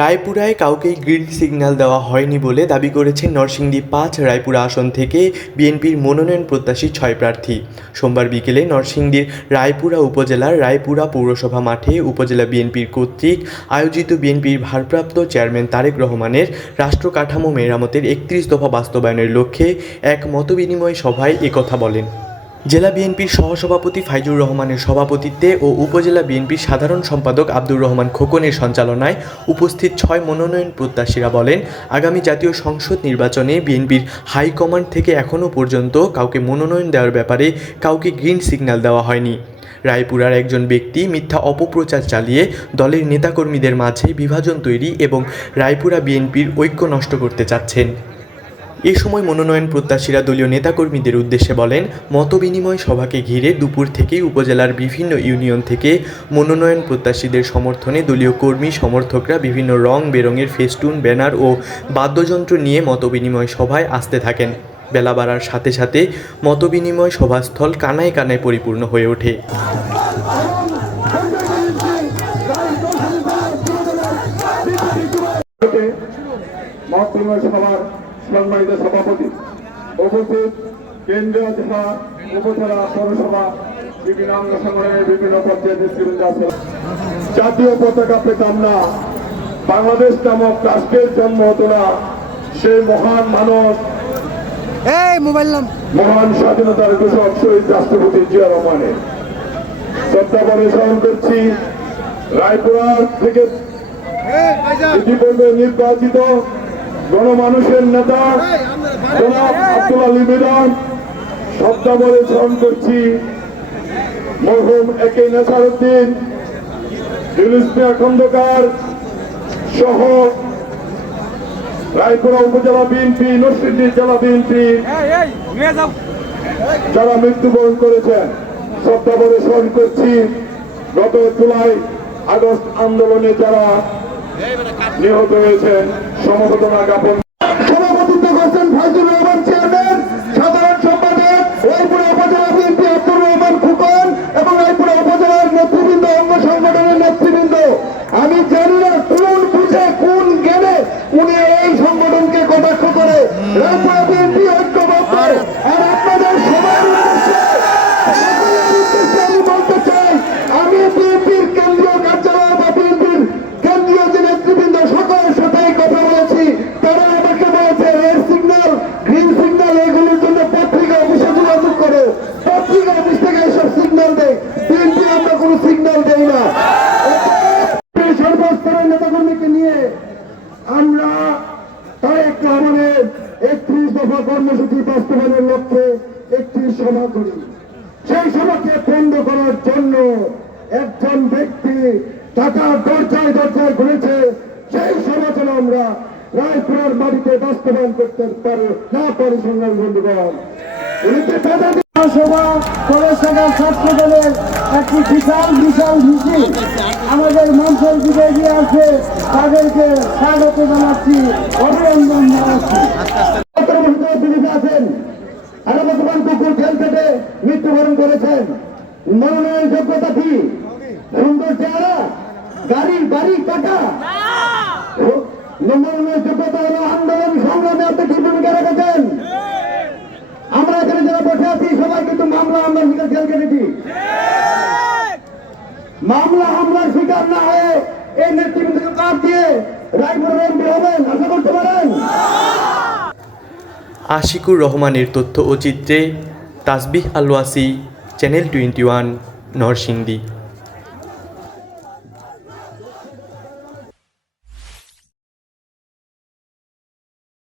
রায়পুরায় কাউকেই green signal দেওয়া হয়নি বলে দাবি করেছেন নরসিংদী ৫ রায়পুরা আসন থেকে বিএনপির মনোনয়ন প্রত্যাশী ৬ প্রার্থী। সোমবার বিকেলে নরসিংদীর রায়পুরা উপজেলার রায়পুরা পৌরসভা মাঠে উপজেলা বিএনপির কর্তৃক আয়োজিত বিএনপির ভারপ্রাপ্ত চেয়ারম্যান তারেক রহমানের রাষ্ট্র কাঠামো মেরামতের ৩১ দফা বাস্তবায়নের লক্ষ্যে এক মতবিনিময় সভায় একথা বলেন। জেলা বিএনপির সহসভাপতি ফাইজুর রহমানের সভাপতিত্বে ও উপজেলা বিএনপির সাধারণ সম্পাদক আব্দুর রহমান খোকনের সঞ্চালনায় উপস্থিত ৬ মনোনয়ন প্রত্যাশীরা বলেন, আগামী জাতীয় সংসদ নির্বাচনে বিএনপির হাইকমান্ড থেকে এখনও পর্যন্ত কাউকে মনোনয়ন দেওয়ার ব্যাপারে কাউকে গ্রিন সিগন্যাল দেওয়া হয়নি। রায়পুরার একজন ব্যক্তি মিথ্যা অপপ্রচার চালিয়ে দলের নেতাকর্মীদের মাঝে বিভাজন তৈরি এবং রায়পুরা বিএনপির ঐক্য নষ্ট করতে চাচ্ছেন। এ সময় মনোনয়ন প্রত্যাশীরা দলীয় নেতাকর্মীদের উদ্দেশ্যে বলেন, মতবিনিময় সভাকে ঘিরে দুপুর থেকেই উপজেলার বিভিন্ন ইউনিয়ন থেকে মনোনয়ন প্রত্যাশীদের সমর্থনে দলীয় কর্মী সমর্থকরা বিভিন্ন রং বেরঙের ফেস্টুন, ব্যানার ও বাদ্যযন্ত্র নিয়ে মতবিনিময় সভায় আসতে থাকেন। বেলা বাড়ার সাথে সাথে মতবিনিময় সভাস্থল কানায় কানায় পরিপূর্ণ হয়ে ওঠে। সম্মানিত সভাপতি, উপস্থিত কেন্দ্রীয় জেলা, উপজেলা, পৌরসভা, বিভিন্ন অঙ্গ সংগঠনের বিভিন্ন পর্যায়ে নেতৃবৃন্দ আছে। জাতীয় পতাকা পেতাম না, বাংলাদেশ নামক রাষ্ট্রের জন্ম হতো না, সেই মহান মানুষ, মহান স্বাধীনতার ঘোষক শহীদ রাষ্ট্রপতি জিয়া রহমানের শ্রদ্ধা করে স্মরণ করছি। রায়পুরা থেকে ইতিপূর্বে নির্বাচিত গণমানুষের নেতা জনাব আব্দুল আলী মিলন শ্রদ্ধা বলে স্মরণ করছি। মরহুম একে নেসারউদ্দিন, ইউনুস মিয়া খন্দকার সহ রায়পুরা উপজেলা বিএনপি, নরসিংদী জেলা বিএনপি যারা মৃত্যুবরণ করেছেন শ্রদ্ধা বলে স্মরণ করছি। গত জুলাই আগস্ট আন্দোলনে যারা নিহত হয়েছেন সমবেদনা জ্ঞাপন। সভাপতিত্ব করছেন ফাইজুর রহমান চেয়ারম্যান, সাধারণ সম্পাদক রায়পুরা উপজেলা বিএনপি আব্দুর রহমান খোকন এবং রায়পুরা উপজেলার নেতৃবৃন্দ, অঙ্গ সংগঠনের নেতৃবৃন্দ। আমি জানি না কোন বুঝে কোন জ্ঞানে উনি এই সংগঠনকে কটাক্ষ করে। রায়পুরা বিএনপি ঐক্যবদ্ধ। আর আপনাদের সবার উদ্দেশ্যে আমি বলতে চাই, আমি বিএনপির কেন্দ্রীয় কার্যালয় বা বিএনপির কেন্দ্রীয় যে নেতৃবৃন্দ সকলের সাথেই কথা বলেছি। তারা আমাকে বলেছে রেড সিগন্যাল, গ্রিন সিগন্যাল এগুলোর জন্য পত্রিকা অফিসে যোগাযোগ করে। পত্রিকা অফিস থেকে এসব সিগন্যাল দেয়, বিএনপি আমরা কোনো সিগন্যাল দেই না। সর্বস্তরের নেতাকর্মীকে নিয়ে আমরা তারেক রহমানের ৩১ দফা কর্মসূচি বাস্তবায়নের লক্ষ্যে একটি সভা করি। সেই সভাকে বন্ধ করার জন্য একজন ব্যক্তি ঢাকার দরজায় দরজায় ঘুরেছে। সেই সভা যেন আমরা রায়পুরার মাটিতে বাস্তবায়ন করতে পারে না পারি। সংগ্রামী বন্ধুগণ, সভা পৌরসভার ছাত্র দলের একটি বিশাল বিশাল মিছিল আমাদের মঞ্চের দিকে এগিয়ে আছে। তাদেরকে স্বাগত জানাচ্ছি, অভিনন্দন জানাচ্ছি। আছেন আরো বর্তমান কুকুর খেল কেটে মৃত্যুবরণ করেছেন। মনোনয়ন যোগ্যতা কি? সুন্দর চেহারা, গাড়ি বাড়ি টাকা। মনোনয়ন যোগ্যতা হলো আন্দোলন সংগ্রামে আপনি কি ভূমিকা রেখেছেন? আমরা এখানে যারা বসে আছি সবাই কিন্তু মামলা হামলার শিকার খেল কেটেছি। মামলা হামলার শিকার না হয়ে এই নেতৃবৃন্দকে কাজ দিয়ে রায়পুরের এমপি হবেন আশা করতে পারেন? আশিকুর রহমানের তথ্য ও চিত্রে তাসবিহ আল ওয়াসি, চ্যানেল 21, নরসিংদী।